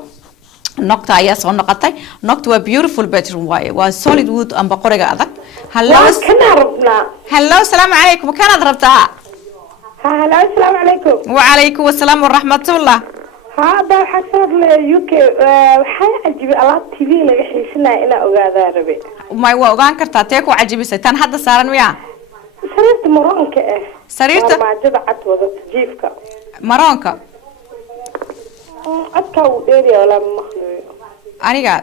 nocta ayaa soo noqotay nocta waa beautiful bedroom waaye waa solid wood amba qoriga adag hello السلام عليكم كانت ربطها هلا السلام عليكم وعليكم السلام ورحمة الله هذا حسب UK waxay ajiib alaab TV laga xiisinaa ina ogaada rabe ma waa ogaan kartaa teeko cajibisay tan hadda saaran miya sariirta maroonka sariirta maajada cad wada jiifka maroonka adka uu dheeriyo la maqlayo aniga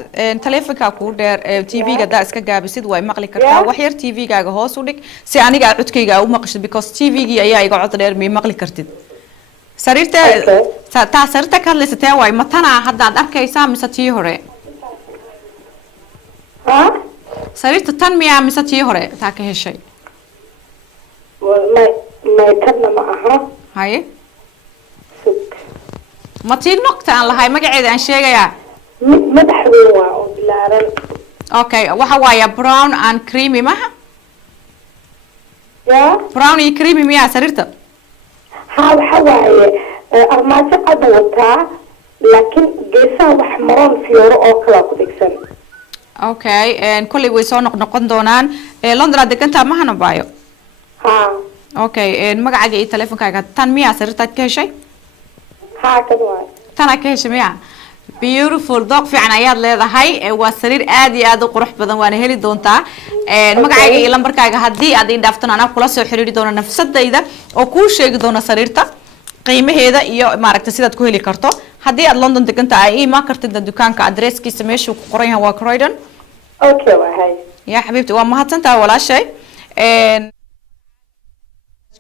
telefoonka ku dheer TV-ga da iska gaabisid way maqli kartaa wax yar TV-gaaga hoos u dhig si aniga codkayga u maqashid because TV-gi ayaa iga cod dheer mi maqli kartid sariirta sariirta ka hadlaysatay way matana hadda aad arkaysaa mise tii hore sariirta tan miyaa mise tii hore taa ka heshay ما تبنا معها haye ma tii nocta aan lahay magaceeda aan sheegayaa مدح وين وبلارن okay waxa waaya brown and creamy maha يا brown iyo creamy miyaa sariirta ها وحواي أرماجة قد وطا لكن جيسا وحمرون فيورو أو كلا كدكسن okay kulli way soo noqon doonaan London aad degantaa ma hano baayo ها okay magacaaga iyo telefonkaaga tan miyaa sariirtaad ka heshay ها كدواي tan ka heshay miyaa beautiful dog fiican ayaad leedahay waa sariir aad iyo aad u qurux badan waana heli doontaa magacaaga iyo lambarkaaga hadii aad ii dhaaftan ana kula soo xiriiri doono nafsadayda oo ku sheegi doona sariirta qiimaheeda iyo maaragtay sidaad ku heli karto hadii aad London degantaa ay ma kartid dukaanka addresskiisa meesha uu ku qoran yahay waa Croydon أوكي وهاي يا حبيبتي waa mahadsantahay walaashay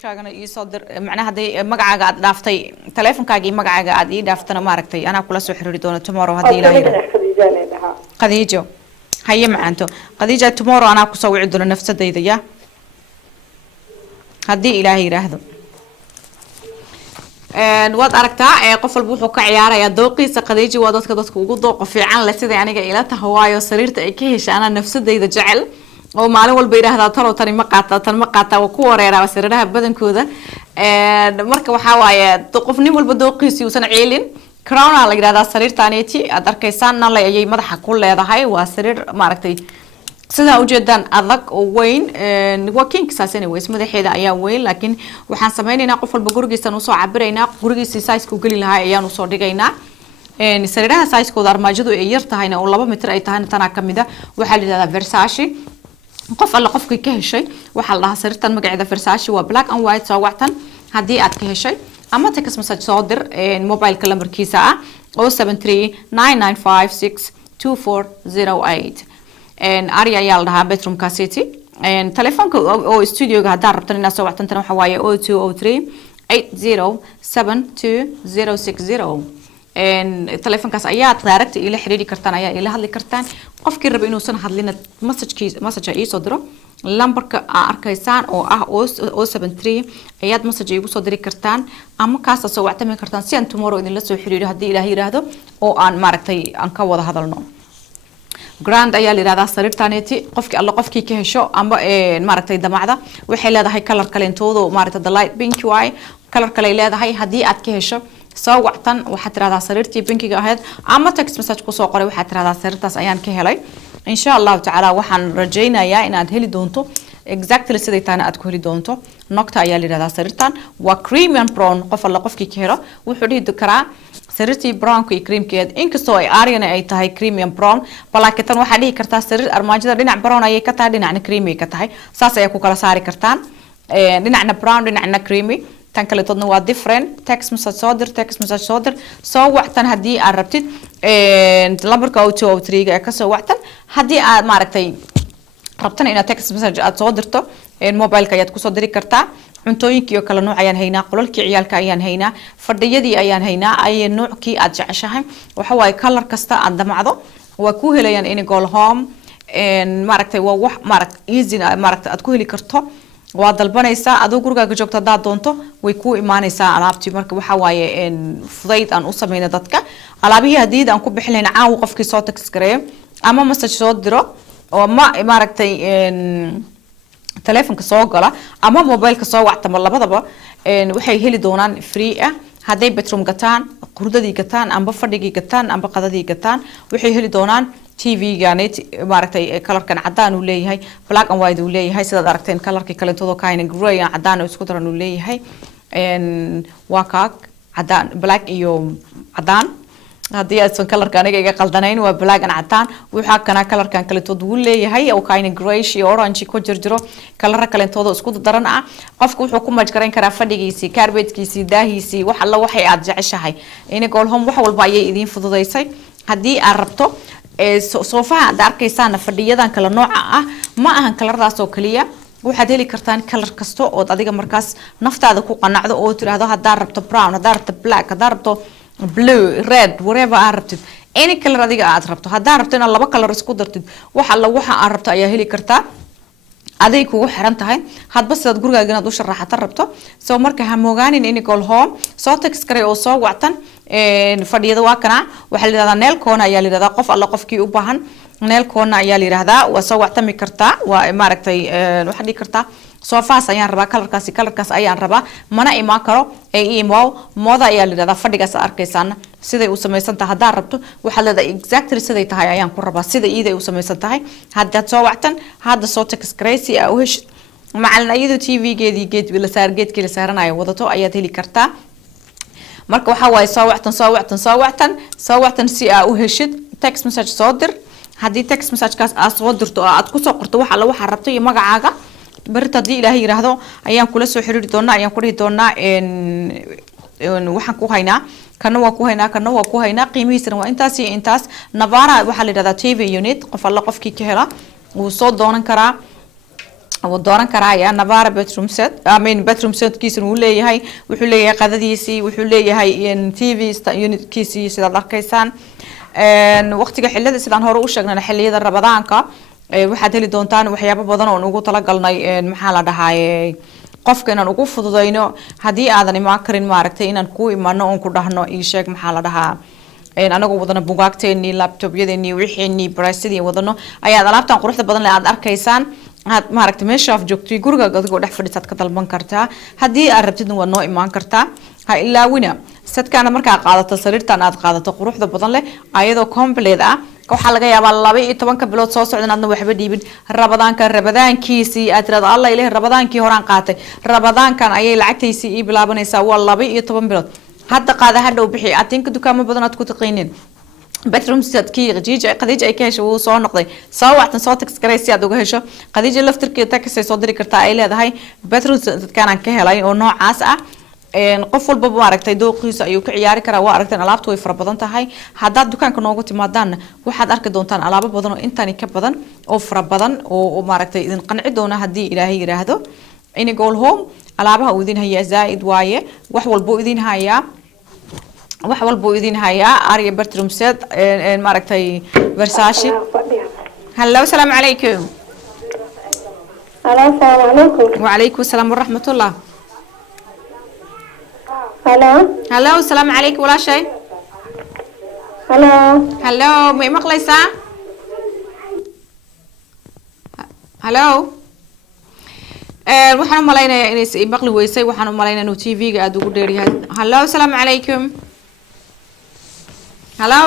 kaagana ii soo dir macnaha hadii magacaaga aad dhaaftay telefonkaaga iyo magacaaga aad ii dhaaftana maaragtay ana kula soo xiriiri doono tomorrow hadii ilaahay qadiijo haye macanto qadiijo tomorrow ana ku soo wici doono nafsadayda ya hadii ilaahay yiraahdo waad aragtaa qof walba wuxuu ka ciyaarayaa dooqiisa qadiijo waa dadka ugu dooq fiican la sida aniga ila tahay waayo sariirta ay ka heshaan ana nafsadayda jecel oo maalin walba yiraahdaa talo tani ma qaata waa ku wareeraa sariiraha badankooda marka waxa waaye qofnin walba dooqiisa uu san ciilin crown la yiraahdaa sariirtaaneti aad arkaysaan nalay ayay madaxa ku leedahay waa sariir maaragtay sida ujeedaan adag oo weyn waa king saas anyways madaxeeda ayaa weyn laakiin waxaan sameynaynaa qof walba gurigiisa u soo cabiraynaa gurigiisa size ku gali lahaa ayaan u soo dhigaynaa sariiraha size kooda armaajadu ay yar tahayna oo 2 mitir ay tahayna tana kamida waxa la yiraahdaa Versace qof alla qofkii ka heshay waxa la dhahaa sariirtan magaceeda Versace waa black and white soo wactan hadii aad ka heshay ama text message soo dir mobile lambarkiisa ah 0739956240 Aria ayaa la dhahaa bedroom ka city telefoonka oo studioga hadaa rabtan inaad soo wactan tan waxa waaye 0203807260 telefoonkaas ayaa direct ila xiriiri kartaan ayaa ila hadli kartaan qofkii raba inuu san hadlina message ii soo diro lambarka arkaysaan oo ah 073 ayaad message igu soo diri kartaan ama kaas soo wactami kartaan si aan tomorrow idin la soo xiriiro hadii ilaahay yiraahdo oo aan maaragtay aan ka wada hadalno grand ayaa la yiraahdaa sariirtaaneti qofkii alla qofkii ka hesho amba maaragtay damacda waxay leedahay color kale intoodo maaragtay the light pink way color kale leedahay hadii aad ka hesho soo wactan waxaad tiraahdaa sariirtii pinkiga ahayd ama text message ku soo qoray waxaad tiraahdaa sariirtaas ayaan ka helay insha Allah ta'ala waxaan rajaynayaa inaad heli doonto exactly sidii taana aad ku heli doonto nocta ayaa la yiraahdaa sariirtan waa cream and brown qof alla qofkii ka helo wuxuu dhihi karaa sariirtii brown iyo creamkeed inkastoo ay aryana ay tahay cream and brown balaakitan waxaa dhihi kartaa sariir armaajada dhinac brown ayay ka tahay dhinacna creamy ka tahay saas ayaa ku kala saari kartaan dhinacna brown dhinacna creamy tan kale toodna waa different text message soo dir soo wactan hadii aad rabtid lambarka 0203 ga ka soo wactan hadii aad maaragtay rabtan inaad text message aad soo dirto mobile-ka ayaad ku soo diri kartaa cuntooyinkii kala nooc ayaan haynaa qolalkii ciyaalka ayaan haynaa fadhiyadii ayaan haynaa ay noockii aad jeceshahay waxa way color kasta aad damacdo waa ku helayaan in goal home maaragtay waa wax maaragtay easy maaragtay aad ku heli karto waa dalbanaysaa adoo gurigaaga joogto hadaa doonto way ku imaanaysaa alaabtii marka waxa waaye fudayd aan u sameeyna dadka alaabihii hadii aan ku bixinayna caaw qofkii soo text gareeyo ama message soo diro oo ma maaragtay telefonka soo gala ama mobile-ka soo wactama labadaba waxay heli doonaan free ah haday bedroom gataan qurdadii gataan amba fadhigii gataan amba qadadii gataan waxay heli doonaan TV-gaanit maaragtay colorkan cadaan uu leeyahay black and white uu leeyahay sidaad aragteen colorkii kale todo kaayna gray and cadaan isku daran uu leeyahay waa ka cadaan black iyo cadaan hadii aadsan colorka aniga iga qaldanayn waa black and cadaan waxa kana colorkan kale todo uu leeyahay oo kaayna grayish iyo orange ku jirjiro color kale todo isku daran ah qofku wuxuu ku majgareyn karaa fadhigiisii carpetkiisii daahiisii wax alla waxay aad jeceshahay in gool home wax walba ayay idin fududeysay hadii aad rabto sofaha aad arkaysaan fadhiyadan kala nooca ah ma ahan kalardaas oo kaliya waxaad heli kartaan kalar kasto oo adiga markaas naftaada ku qanacdo oo tiraahdo hadaa rabto brown hadaa rabto black hadaa rabto blue red whatever aad rabtid any color adiga aad rabto hadaa rabto inaad laba color isku dartid wax alla waxa aad rabto ayaa heli kartaa aday kugu xiran tahay hadba sidaad gurigaaga inaad u sharaxato rabto soo marka ha moogaanin in gool home soo text garay oo soo wactan fadhiyada waa kana waxa la yiraahdaa nail corner ayaa la yiraahdaa qof alla qofkii u baahan nail corner ayaa la yiraahdaa waa soo wactami kartaa waa maaragtay waxa dhigi kartaa soofaas ayaan rabaa colorkaas ayaan rabaa mana imaan karo email mooda ayaa la yiraahdaa fadhigaas arkaysaan siday u samaysan tahay hadaa rabto waxa leedahay exactly siday tahay ayaan ku rabaa sida iiday u samaysan tahay haddaad soo wactan hadda soo text crazy u heshid macalin ayadu TV-geedii geedkii la saaranayo wadato ayaad heli kartaa marka waxa way soo wactan si aad u heshid text message soo dir hadii text message-kaas aad soo dirto oo aad ku soo qorto waxa la waxa rabto iyo magacaaga barta hadii Ilaahay yiraahdo ayaan kula soo xiriiri doonaa ayaan ku dhihi doonaa waxaan ku haynaa kana waa ku haynaa qiimihiisana waa intaas iyo intaas Navara waxa la yiraahdaa TV unit qof alla qofkii ka hela uu soo doonan karaa Navara bedroom set bedroom set kiisuna uu leeyahay wuxuu leeyahay qadadiisii wuxuu leeyahay TV unit kiisii sida arkaysaan waqtiga xillada sidaan hore u sheegnay xilliyada Ramadaanka waxaad heli doontaan waxyaabo badan oo ugu tala galnay maxaa la dhahaayay qofka inaan ugu fududeyno hadii aadan imaan karin maaragtay inaan ku imaano oo ku dhahno ii sheeg maxaa la dhahaa anagu wadana buugaagteeni laptopyadeeni wixii braysidii wadano ayaad alaabtan quruxda badan leh aad arkaysaan aad maaragtay meesha af joogtay gurigaaga adigoo dhex fadhiisaad ka dalban kartaa hadii aad rabtid waa noo imaan kartaa ha ilaawina sadkaana markaa qaadato sariirtan aad qaadato quruxda badan leh ayadoo complete ah waxa laga yaabaa 12 bilood soo socdaan aadna waxba dhiibin rabadaankiisii aad tiraahdo alla ilaahay rabadaankii horaan qaatay rabadaankan ayay lacagtiisii ii bilaabanaysaa waa 12 bilood hadda qaada hadhow bixi atinka dukaamo badan aad ku taqayneen bedroom set kii Khadija ay ka hesho wuu soo noqday soo wactan soo text garay si aad uga hesho Khadija laftirkeeda text ay soo diri kartaa ay leedahay bedroom set kan ka helay oo noocaas ah qof walba maaragtay dooqiisa ayuu ka ciyaari karaa waa aragteen alaabtu way fara badan tahay haddaad dukaanka noogu timaadaan waxaad arki doontaan alaabo badan oo intani ka badan oo fara badan oo maaragtay idin qanci doona hadii Ilaahay yiraahdo in gool home alaabaha uu idin hayaa zaid waaye wax walbo idin hayaa Arya bedroom set maaragtay Versace hello assalamu alaykum wa alaykum assalam wa rahmatullah hello السلام عليكم ولا شيء hello ما مقليسا hello waxaan u malaynayaa inay is maqli weysay waxaan u malaynayaa inuu TV-ga aad ugu dheer yahay hello assalaamu calaykum hello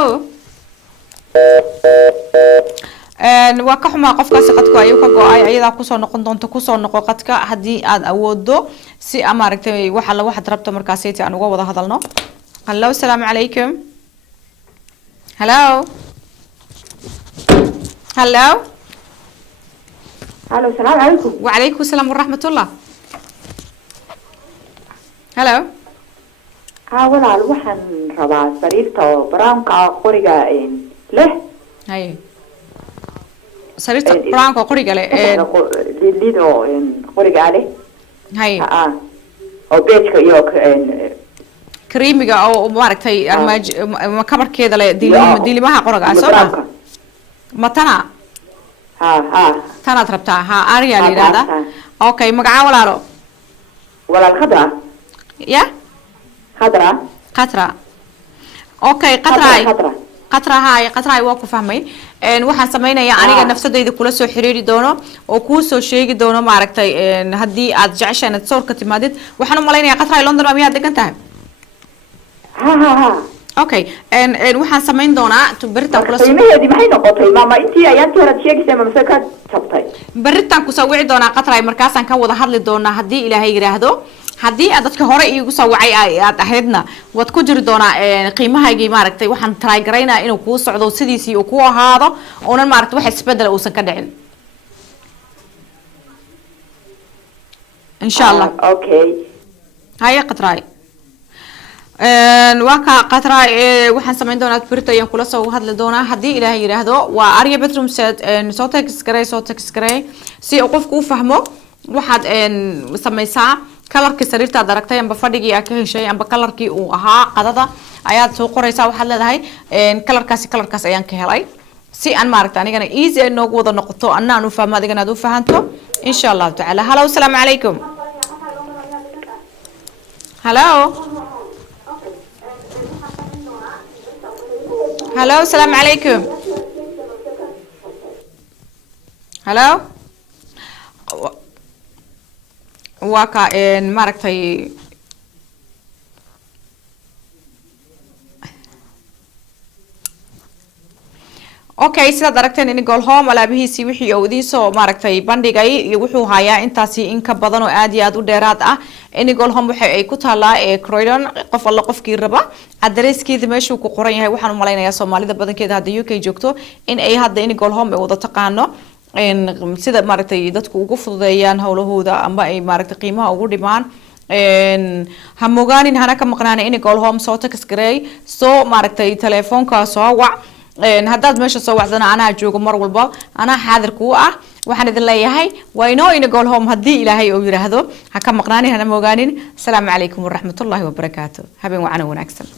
waa ka xumaa qofkaasi qadku ayuu ka go'ay ayadaa kusoo noqon doonto kusoo noqo qadka haddii aad awoodo si amaaragtay waxa la waxaad rabto markaasaytii aan uga wada hadalno hello assalaamu calaykum hello hello الو السلام عليكم. وعليكم السلام ورحمة الله. هلا. ولا الوحن ربع سريرته برانكا قريقة له. هاي. سريرته برانكا قريقة له. ليدو قريقة عليه. هاي. أو بيتك يوك كريمية أو ماركتي ما كبر كذا له ديلي ما قرقة أصلا. متنا. ها تنا تربتها ها أريا لي هذا أوكي مقعة ولا رو ولا الخضرة يا خضرة أوكي قطرة هاي واقف فهمي إن واحد سمينا يعني نفس ده إذا كله سو حريري دونه أو كوسو شيء دونه معركتي إن هدي أرجعش أنا تصور كتمادت وحنا مالين قطرة لندن ما مياه دكان تهم ها اوكي ان waxaan sameyn doonaa baritaan kula soo qiimaheedii maxay noqotay maama intii ayaantii hore sheegisay ma mise ka jabtay baritaan ku soo wici doonaa qatray markaasaan ka wada hadli doonaa haddii ilaahay yiraahdo haddii aad dadka hore iigu soo wacay aad ahaydna wad ku jiri doonaa qiimahaygii maaragtay waxaan try garaynaa inuu kuu socdo sidiisii uu ku ahaado oonan maaragtay wax isbedel uusan ka dhicin insha Allah okay haya qatray وكا قطرة وحن سمين دونا بريتا يوم كلا سو هذا لدونا هدي إلى يراهدو وأريا بدروم سات صوتك سكري سي أوقف فهمه واحد سمي ساعة كلر كسرير تدركتين بفرجي أكيه شيء أم بكلر كي وها قددا آيات سو قريسا وحلا هاي كلر كاس أيان كهلاي سي أن ماركتاني كنا إيزي إنه قوضا نقطة أننا نفهم هذا كنا دو فهمتو إن شاء الله تعالى هلا والسلام عليكم هلا هلو السلام عليكم هلو واكا ان ماركتي اوكي sida daragteen in gool home alaabihiisi wixii uu diiso maaragtay bandhigay iyo wuxuu hayaa intaasi in ka badan oo aad iyo aad u dheeraad ah in gool home waxa ay ku taalaa Croydon qof alla qofkii raba addresskeeda meesha uu ku qoran yahay waxaan u maleynayaa Soomaalida badankeeda hadda UK joogto in ay hadda in gool home ay wada taqaano sida maaragtay dadku ugu fududeeyaan hawlahooda ama ay maaragtay qiimaha ugu dhimaan hamogaanin hana ka maqnaana in gool home soo tax garay soo maaragtay telefoonka soo wac haddaad meesha soo wacdana anaa joogo mar walba anaa xaadir ku ah waxaan idin leeyahay waa inoo ina gool home haddii ilaahay uu yiraahdo ha ka maqnaanin hana mogaanin asalaamu calaykum waraxmatullaahi wabarakaatu habeen wacana wanaagsan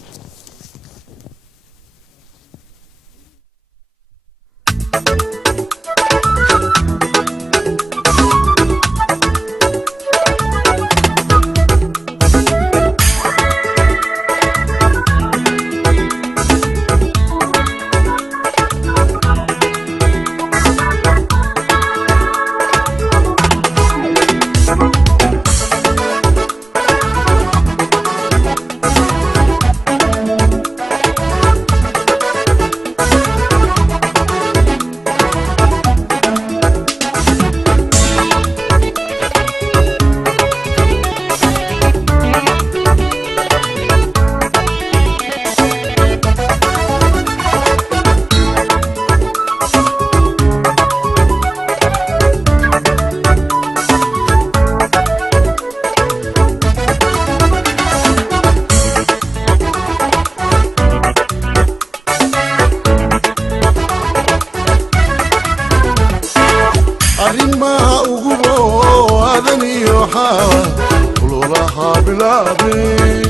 arrimaha ugu boo adan iyo xaal kululaha bilaabay